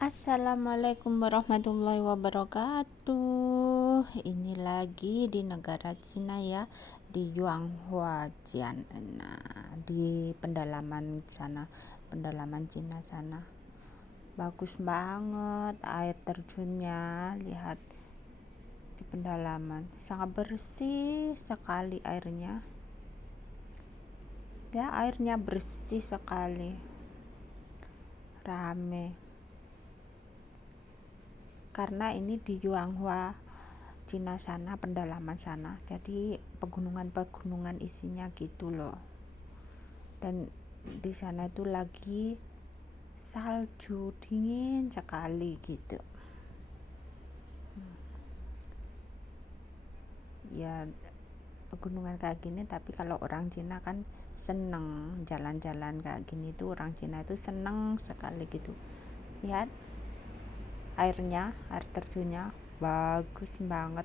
Assalamualaikum warahmatullahi wabarakatuh. Ini lagi di negara Cina ya, di Yuanghua Jian. Nah, di pendalaman sana, pendalaman Cina sana. Bagus banget air terjunnya, lihat di pendalaman. Sangat bersih sekali airnya. Ya, airnya bersih sekali. Rame. Karena ini di Yuanghua Cina sana, pendalaman sana, jadi pegunungan-pegunungan isinya gitu loh. Dan di sana itu lagi salju, dingin sekali gitu ya. Pegunungan kayak gini, tapi kalau orang Cina kan seneng jalan-jalan kayak gini tuh, orang Cina itu seneng sekali gitu. Lihat airnya, air terjunnya bagus banget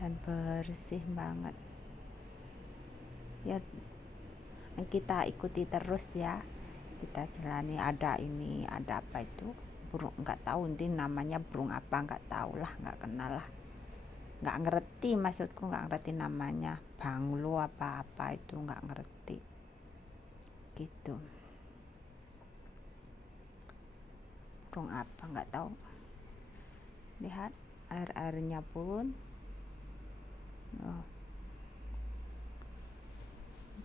dan bersih banget ya. Kita ikuti terus ya, kita jalani. Ada ini, ada apa itu burung, nggak tahu nanti namanya burung apa, nggak tahu lah, nggak kenal lah, nggak ngerti, maksudku nggak ngerti namanya, banglo apa-apa itu nggak ngerti gitu. Burung apa nggak tahu. Lihat air-airnya pun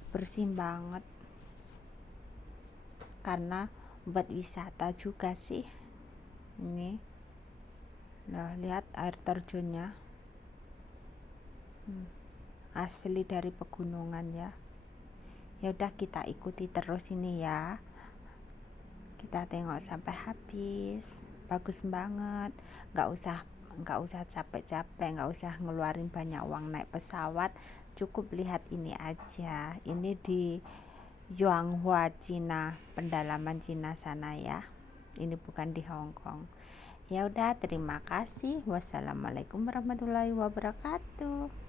bersih banget, karena buat wisata juga sih ini. Nah, lihat air terjunnya asli dari pegunungan ya. Ya udah, kita ikuti terus ini ya, kita tengok sampai habis. Bagus banget, nggak usah capek-capek, nggak usah ngeluarin banyak uang naik pesawat, cukup lihat ini aja. Ini di Yuanghua Cina, pendalaman Cina sana ya, ini bukan di Hong Kong. Ya udah, terima kasih. Wassalamualaikum warahmatullahi wabarakatuh.